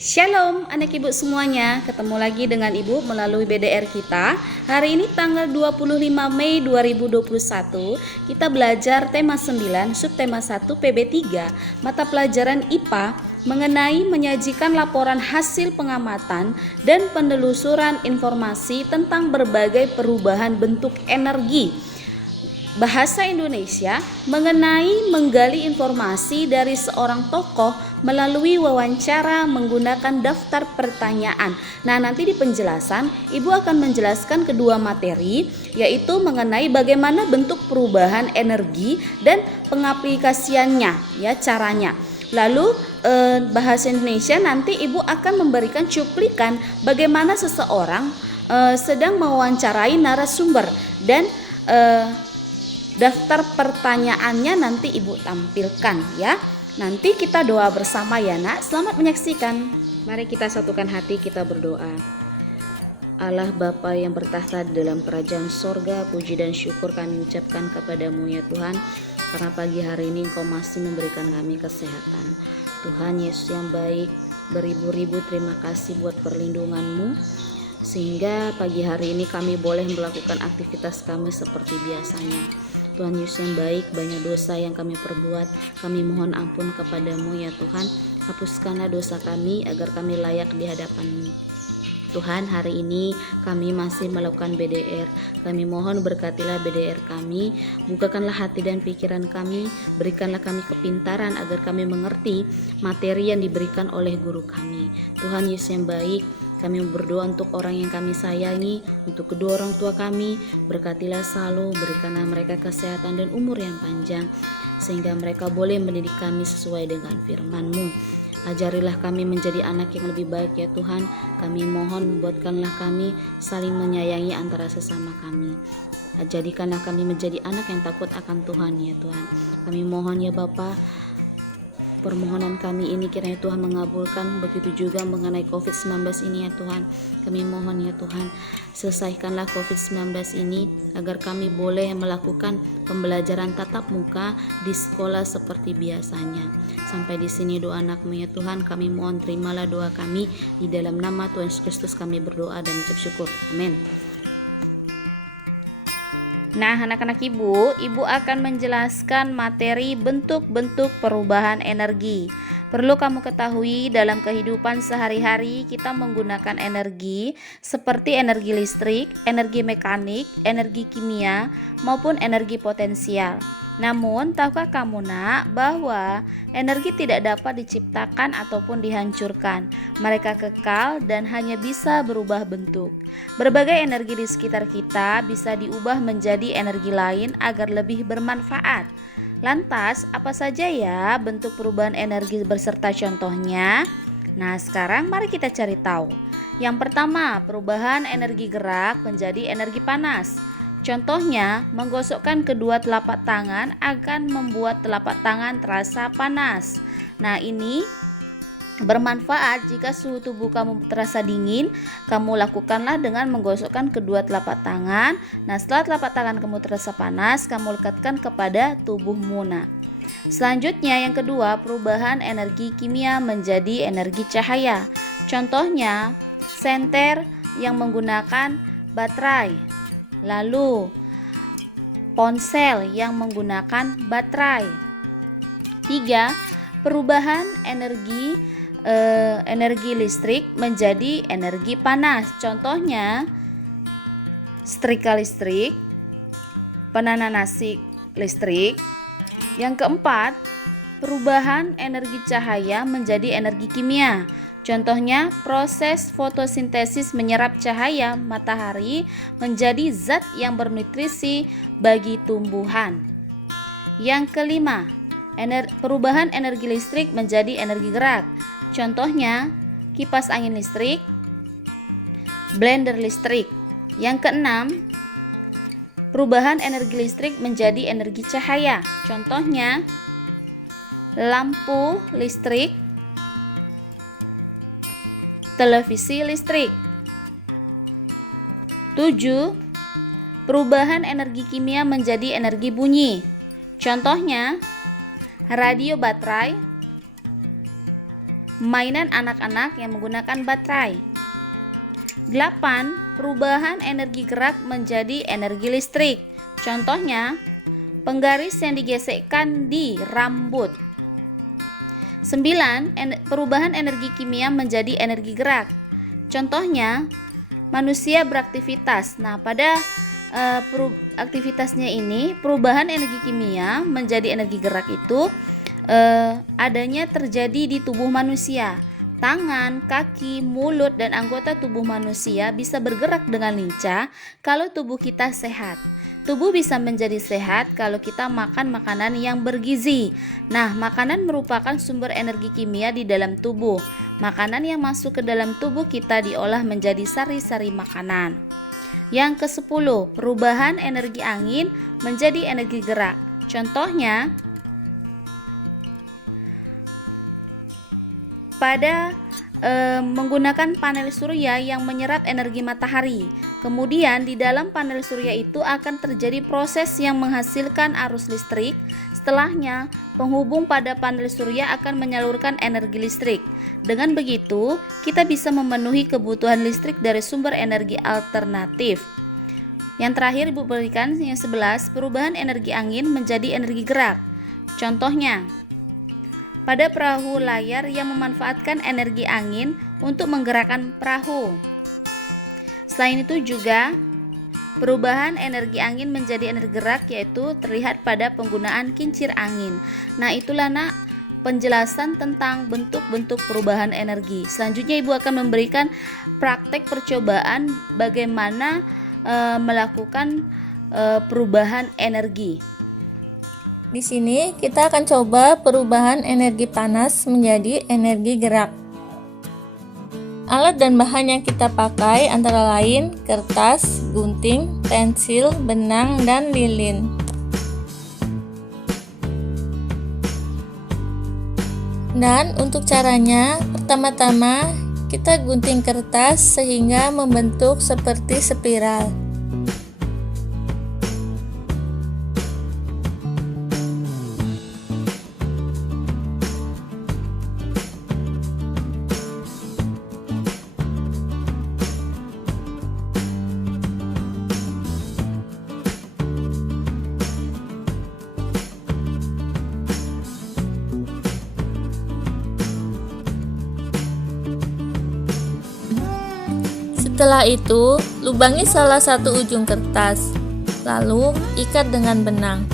Shalom anak ibu semuanya, ketemu lagi dengan ibu melalui BDR kita. Hari ini tanggal 25 Mei 2021, kita belajar tema 9, subtema 1 PB3, mata pelajaran IPA mengenai menyajikan laporan hasil pengamatan dan penelusuran informasi tentang berbagai perubahan bentuk energi. Bahasa Indonesia mengenai menggali informasi dari seorang tokoh melalui wawancara menggunakan daftar pertanyaan. Nah, nanti di penjelasan Ibu akan menjelaskan kedua materi, yaitu mengenai bagaimana bentuk perubahan energi dan pengaplikasiannya, ya, caranya. Lalu bahasa Indonesia nanti Ibu akan memberikan cuplikan bagaimana seseorang sedang mewawancarai narasumber dan daftar pertanyaannya nanti Ibu tampilkan, ya. Nanti kita doa bersama ya Nak. Selamat menyaksikan. Mari kita satukan hati, kita berdoa. Allah Bapa yang bertahta di dalam kerajaan sorga, puji dan syukur kami ucapkan kepadamu ya Tuhan, karena pagi hari ini Engkau masih memberikan kami kesehatan. Tuhan Yesus yang baik, beribu-ribu terima kasih buat perlindungan-Mu, sehingga pagi hari ini kami boleh melakukan aktivitas kami seperti biasanya. Tuhan Yesus yang baik, banyak dosa yang kami perbuat, kami mohon ampun kepadamu ya Tuhan. Hapuskanlah dosa kami agar kami layak di hadapan-Mu. Tuhan, hari ini kami masih melakukan BDR. Kami mohon berkatilah BDR kami, bukakanlah hati dan pikiran kami, berikanlah kami kepintaran agar kami mengerti materi yang diberikan oleh guru kami. Tuhan Yesus yang baik, kami berdoa untuk orang yang kami sayangi, untuk kedua orang tua kami, berkatilah selalu, berikanlah mereka kesehatan dan umur yang panjang, sehingga mereka boleh mendidik kami sesuai dengan firman-Mu. Ajarilah kami menjadi anak yang lebih baik ya Tuhan. Kami mohon buatkanlah kami saling menyayangi antara sesama kami. Jadikanlah kami menjadi anak yang takut akan Tuhan ya Tuhan. Kami mohon ya Bapa, permohonan kami ini kiranya Tuhan mengabulkan, begitu juga mengenai COVID-19 ini ya Tuhan. Kami mohon ya Tuhan, selesaikanlah COVID-19 ini agar kami boleh melakukan pembelajaran tatap muka di sekolah seperti biasanya. Sampai di sini doa anak-Mu ya Tuhan, kami mohon terimalah doa kami, di dalam nama Tuhan Yesus Kristus kami berdoa dan ucap syukur. Amin. Nah, anak-anak ibu akan menjelaskan materi bentuk-bentuk perubahan energi. Perlu kamu ketahui, dalam kehidupan sehari-hari kita menggunakan energi seperti energi listrik, energi mekanik, energi kimia, maupun energi potensial. Namun, tahukah kamu Nak, bahwa energi tidak dapat diciptakan ataupun dihancurkan. Mereka kekal dan hanya bisa berubah bentuk. Berbagai energi di sekitar kita bisa diubah menjadi energi lain agar lebih bermanfaat. Lantas, apa saja ya bentuk perubahan energi beserta contohnya? Nah, sekarang mari kita cari tahu. Yang pertama, perubahan energi gerak menjadi energi panas. Contohnya, menggosokkan kedua telapak tangan akan membuat telapak tangan terasa panas. Nah, ini bermanfaat jika suhu tubuh kamu terasa dingin. Kamu lakukanlah dengan menggosokkan kedua telapak tangan. Nah, setelah telapak tangan kamu terasa panas, kamu lekatkan kepada tubuhmu. Nah, selanjutnya yang kedua, perubahan energi kimia menjadi energi cahaya. Contohnya, senter yang menggunakan baterai. Lalu, ponsel yang menggunakan baterai. 3. Perubahan energi listrik menjadi energi panas. Contohnya, setrika listrik, penanan nasi listrik. Yang keempat, perubahan energi cahaya menjadi energi kimia. Contohnya, proses fotosintesis menyerap cahaya matahari menjadi zat yang bernutrisi bagi tumbuhan. Yang kelima, perubahan energi listrik menjadi energi gerak. Contohnya, kipas angin listrik, blender listrik. Yang keenam, perubahan energi listrik menjadi energi cahaya. Contohnya, lampu listrik, televisi listrik. 7. Perubahan energi kimia menjadi energi bunyi. Contohnya, radio baterai, mainan anak-anak yang menggunakan baterai. 8. Perubahan energi gerak menjadi energi listrik. Contohnya, penggaris yang digesekkan di rambut. 9. Perubahan energi kimia menjadi energi gerak. Contohnya, manusia beraktivitas. Nah, pada aktivitasnya ini, perubahan energi kimia menjadi energi gerak itu adanya terjadi di tubuh manusia. Tangan, kaki, mulut, dan anggota tubuh manusia bisa bergerak dengan lincah kalau tubuh kita sehat. Tubuh bisa menjadi sehat kalau kita makan makanan yang bergizi. Nah, makanan merupakan sumber energi kimia di dalam tubuh. Makanan yang masuk ke dalam tubuh kita diolah menjadi sari-sari makanan. Yang ke-10, perubahan energi angin menjadi energi gerak. Contohnya, pada menggunakan panel surya yang menyerap energi matahari. Kemudian di dalam panel surya itu akan terjadi proses yang menghasilkan arus listrik. Setelahnya, penghubung pada panel surya akan menyalurkan energi listrik. Dengan begitu, kita bisa memenuhi kebutuhan listrik dari sumber energi alternatif. Yang terakhir Ibu berikan yang 11, perubahan energi angin menjadi energi gerak. Contohnya, pada perahu layar yang memanfaatkan energi angin untuk menggerakkan perahu. Selain itu juga perubahan energi angin menjadi energi gerak yaitu terlihat pada penggunaan kincir angin. Nah, itulah Nak penjelasan tentang bentuk-bentuk perubahan energi. Selanjutnya Ibu akan memberikan praktek percobaan bagaimana melakukan perubahan energi. Di sini kita akan coba perubahan energi panas menjadi energi gerak. Alat dan bahan yang kita pakai antara lain kertas, gunting, pensil, benang, dan lilin. Dan untuk caranya, pertama-tama kita gunting kertas sehingga membentuk seperti spiral. Setelah itu, lubangi salah satu ujung kertas, lalu ikat dengan benang.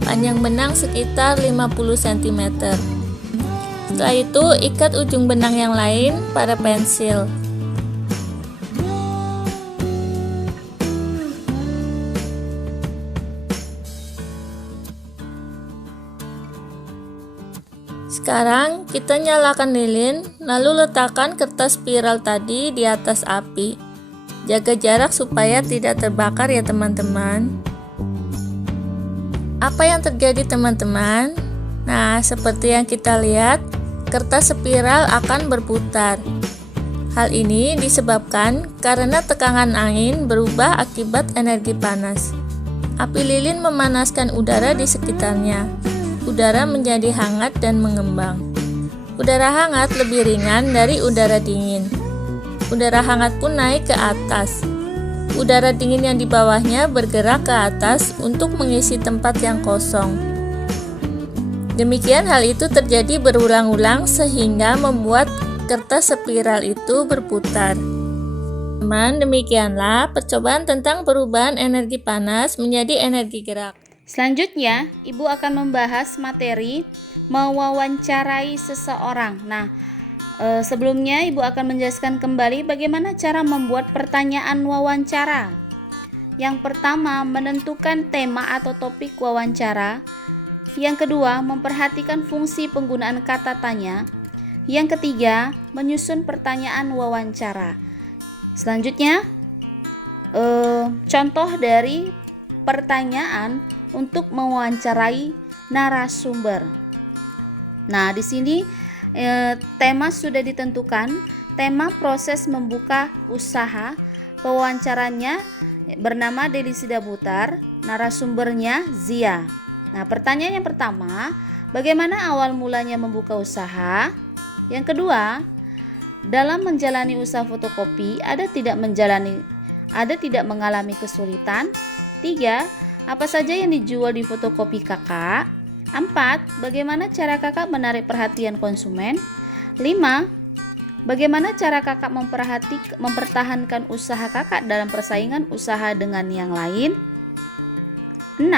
Panjang benang sekitar 50 cm. Setelah itu, ikat ujung benang yang lain pada pensil. Sekarang kita nyalakan lilin, lalu letakkan kertas spiral tadi di atas api. Jaga jarak supaya tidak terbakar ya teman-teman. Apa yang terjadi teman-teman? Nah, seperti yang kita lihat, kertas spiral akan berputar. Hal ini disebabkan karena tekanan angin berubah akibat energi panas. Api lilin memanaskan udara di sekitarnya. Udara menjadi hangat dan mengembang. Udara hangat lebih ringan dari udara dingin. Udara hangat pun naik ke atas. Udara dingin yang di bawahnya bergerak ke atas untuk mengisi tempat yang kosong. Demikian hal itu terjadi berulang-ulang sehingga membuat kertas spiral itu berputar. Teman, demikianlah percobaan tentang perubahan energi panas menjadi energi gerak. Selanjutnya, Ibu akan membahas materi mewawancarai seseorang. Nah, sebelumnya Ibu akan menjelaskan kembali bagaimana cara membuat pertanyaan wawancara. Yang pertama, menentukan tema atau topik wawancara. Yang kedua, memperhatikan fungsi penggunaan kata tanya. Yang ketiga, menyusun pertanyaan wawancara. Selanjutnya, contoh dari pertanyaan untuk mewawancarai narasumber. Nah, di sini tema sudah ditentukan. Tema proses membuka usaha. Pewawancaranya bernama Deli Sidabutar, narasumbernya Zia. Nah, pertanyaan yang pertama, bagaimana awal mulanya membuka usaha? Yang kedua, dalam menjalani usaha fotokopi, ada tidak mengalami kesulitan? 3. Apa saja yang dijual di fotokopi kakak? 4. Bagaimana cara kakak menarik perhatian konsumen? 5. Bagaimana cara kakak mempertahankan usaha kakak dalam persaingan usaha dengan yang lain? 6.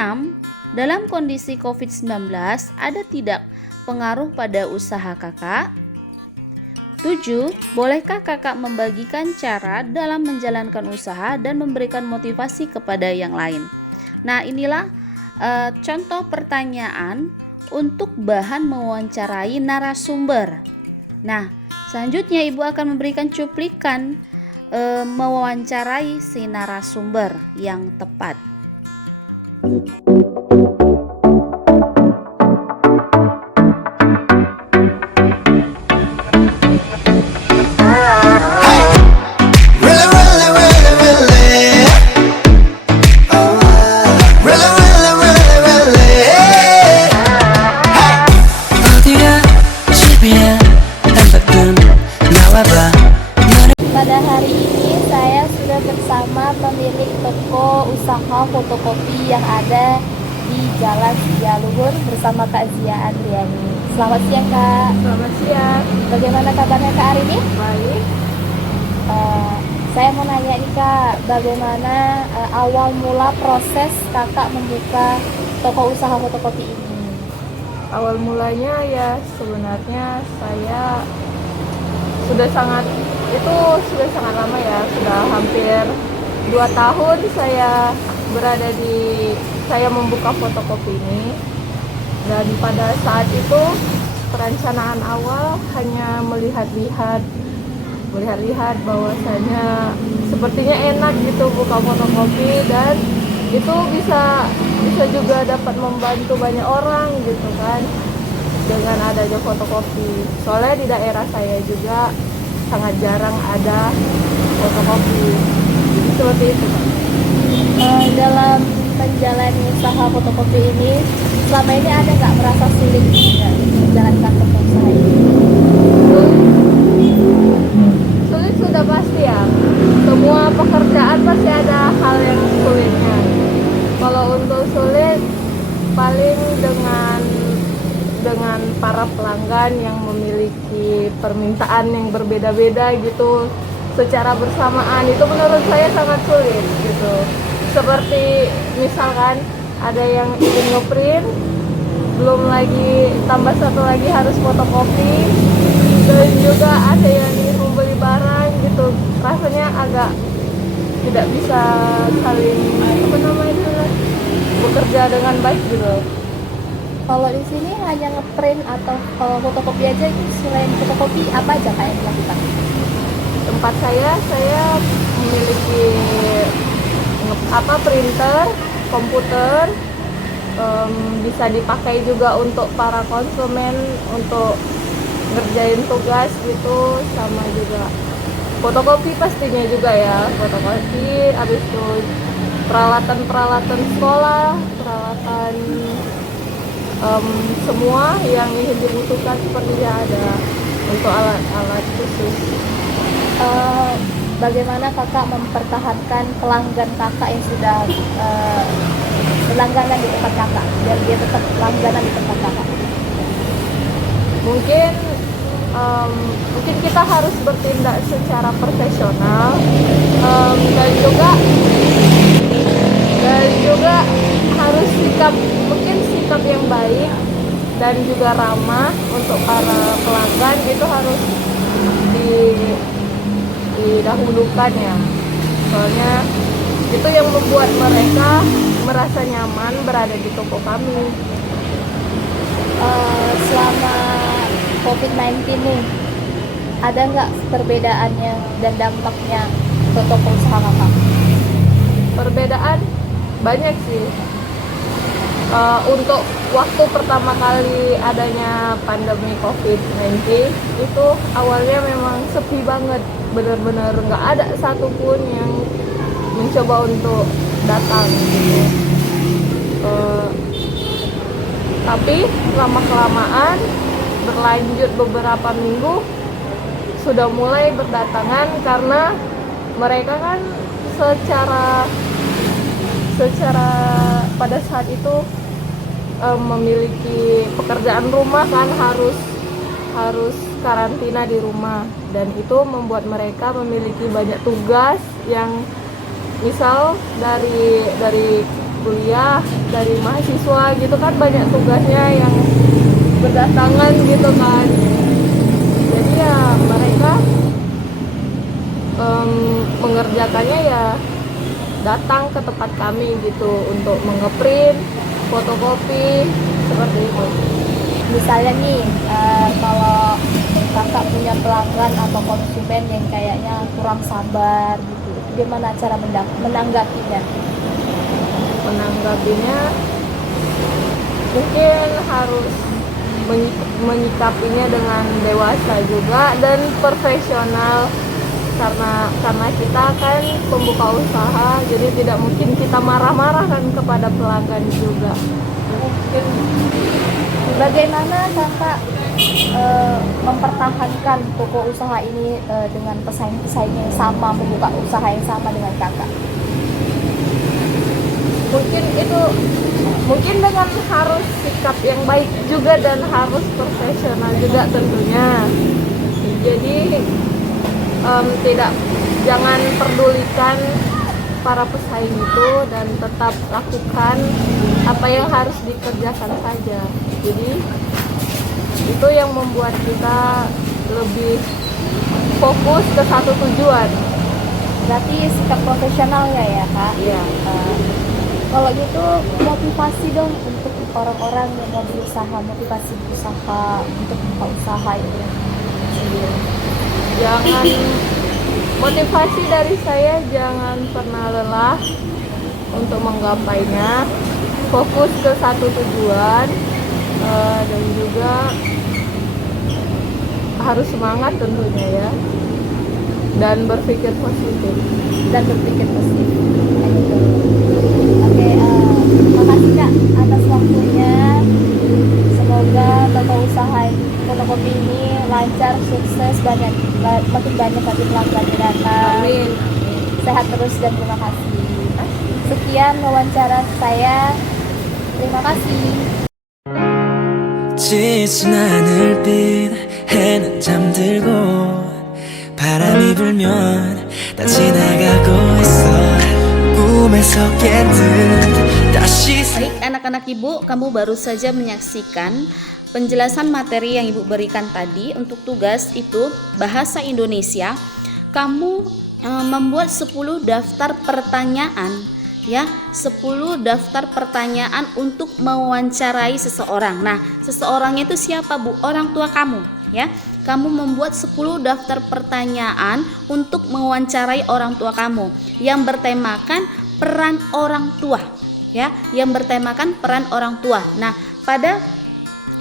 Dalam kondisi COVID-19, ada tidak pengaruh pada usaha kakak? 7. Bolehkah kakak membagikan cara dalam menjalankan usaha dan memberikan motivasi kepada yang lain? Nah, inilah contoh pertanyaan untuk bahan mewawancarai narasumber. Nah, selanjutnya Ibu akan memberikan cuplikan mewawancarai si narasumber yang tepat. Pada hari ini saya sudah bersama pemilik toko usaha fotokopi yang ada di Jalan Setia Luhur bersama Kak Zia Andriani. Selamat siang Kak. Selamat siang. Bagaimana kabarnya Kak hari ini? Baik. Saya mau nanya nih Kak, bagaimana awal mula proses Kakak membuka toko usaha fotokopi ini? Awal mulanya ya sebenarnya saya sudah sangat lama ya, sudah hampir 2 tahun saya membuka fotokopi ini. Dan pada saat itu perencanaan awal hanya melihat-lihat bahwasanya sepertinya enak gitu buka fotokopi, dan itu bisa juga dapat membantu banyak orang gitu kan dengan adanya fotokopi. Soalnya di daerah saya juga sangat jarang ada fotokopi. Jadi seperti itu Pak. Dalam menjalani usaha fotokopi ini, selama ini ada nggak merasa sulit menjalankan toko usaha ini? Sulit sudah pasti ya. Semua pekerjaan pasti ada hal yang sulitnya. Kalau untuk sulit paling dengan para pelanggan yang memiliki permintaan yang berbeda-beda gitu secara bersamaan, itu menurut saya sangat sulit gitu. Seperti misalkan ada yang ingin ngeprint, belum lagi tambah satu lagi harus fotokopi, dan juga ada yang ingin membeli barang gitu. Rasanya agak tidak bisa saling bekerja dengan baik gitu. Kalau di sini hanya ngeprint atau fotokopi aja, itu selain fotokopi apa aja Kak yang dilakukan? Tempat saya memiliki printer, komputer, bisa dipakai juga untuk para konsumen untuk ngerjain tugas gitu, sama juga fotokopi pastinya juga ya, fotokopi, habis itu peralatan sekolah, peralatan semua yang ingin dibutuhkan sepertinya ada untuk alat-alat khusus. Bagaimana kakak mempertahankan pelanggan kakak yang sudah berlangganan di tempat kakak, biar dia tetap langganan di tempat kakak? Mungkin kita harus bertindak secara profesional, dan juga harus sikap yang baik dan juga ramah untuk para pelanggan, itu harus didahulukan ya. Soalnya itu yang membuat mereka merasa nyaman berada di toko kami. Selama COVID-19 nih, ada nggak perbedaannya dan dampaknya ke toko usaha kakak? Perbedaan banyak sih. Untuk waktu pertama kali adanya pandemi COVID-19 itu awalnya memang sepi banget, benar-benar nggak ada satupun yang mencoba untuk datang gitu. Tapi lama kelamaan berlanjut beberapa minggu sudah mulai berdatangan, karena mereka kan secara pada saat itu memiliki pekerjaan rumah kan, harus karantina di rumah, dan itu membuat mereka memiliki banyak tugas yang misal dari kuliah, dari mahasiswa gitu kan, banyak tugasnya yang berdatangan gitu kan. Jadi ya mereka mengerjakannya ya datang ke tempat kami gitu untuk mengeprint, fotokopi, seperti itu. Misalnya nih, kalau kakak punya pelanggan atau konsumen yang kayaknya kurang sabar gitu, gimana cara menanggapinya? Menanggapinya mungkin harus menyikapinya dengan dewasa juga dan profesional, karena kita kan pembuka usaha, jadi tidak mungkin kita marah-marah kan kepada pelanggan juga. Mungkin Bagaimana kakak mempertahankan toko usaha ini dengan pesaing-pesaing yang sama, membuka usaha yang sama dengan kakak? mungkin dengan harus sikap yang baik juga dan harus profesional juga tentunya. Jadi jangan pedulikan para pesaing itu dan tetap lakukan apa yang harus dikerjakan saja. Jadi itu yang membuat kita lebih fokus ke satu tujuan. Berarti sikap profesionalnya ya kak? Iya. Kalau gitu motivasi dong untuk orang-orang yang mau berusaha, motivasi berusaha untuk buka usaha itu sendiri. Motivasi dari saya, jangan pernah lelah untuk menggapainya, fokus ke satu tujuan, dan juga harus semangat tentunya ya, dan berpikir positif. Oke, makasih kak atas waktunya. Semoga toko usaha fotokopi ini lancar, sukses, makin banyak lagi pelanggan yang datang. Amin. Sehat terus dan terima kasih. Sekian wawancara saya. Terima kasih. 지친 하늘빛 해는 잠들고 바람이 불면 다 지나가고 있어 꿈에서 깬 듯 다시 Baik anak-anak ibu, kamu baru saja menyaksikan penjelasan materi yang ibu berikan tadi. Untuk tugas itu bahasa Indonesia, kamu membuat 10 daftar pertanyaan ya, 10 daftar pertanyaan untuk mewawancarai seseorang. Nah, seseorangnya itu siapa Bu? Orang tua kamu ya. Kamu membuat 10 daftar pertanyaan untuk mewawancarai orang tua kamu yang bertemakan peran orang tua ya, yang bertemakan peran orang tua. Nah, pada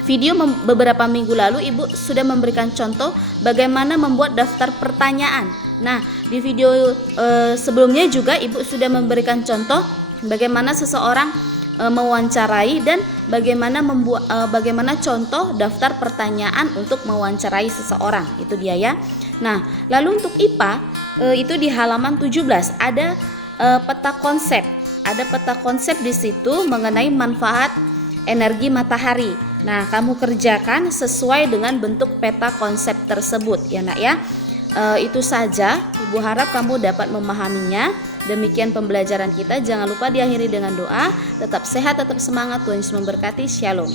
video beberapa minggu lalu ibu sudah memberikan contoh bagaimana membuat daftar pertanyaan. Nah, di video sebelumnya juga ibu sudah memberikan contoh bagaimana seseorang mewawancarai dan bagaimana contoh daftar pertanyaan untuk mewawancarai seseorang. Itu dia ya. Nah, lalu untuk IPA itu di halaman 17 ada peta konsep. Ada peta konsep di situ mengenai manfaat energi matahari. Nah, kamu kerjakan sesuai dengan bentuk peta konsep tersebut ya nak ya. Itu saja, ibu harap kamu dapat memahaminya. Demikian pembelajaran kita. Jangan lupa diakhiri dengan doa. Tetap sehat, tetap semangat. Tuhan Yesus memberkati. Shalom.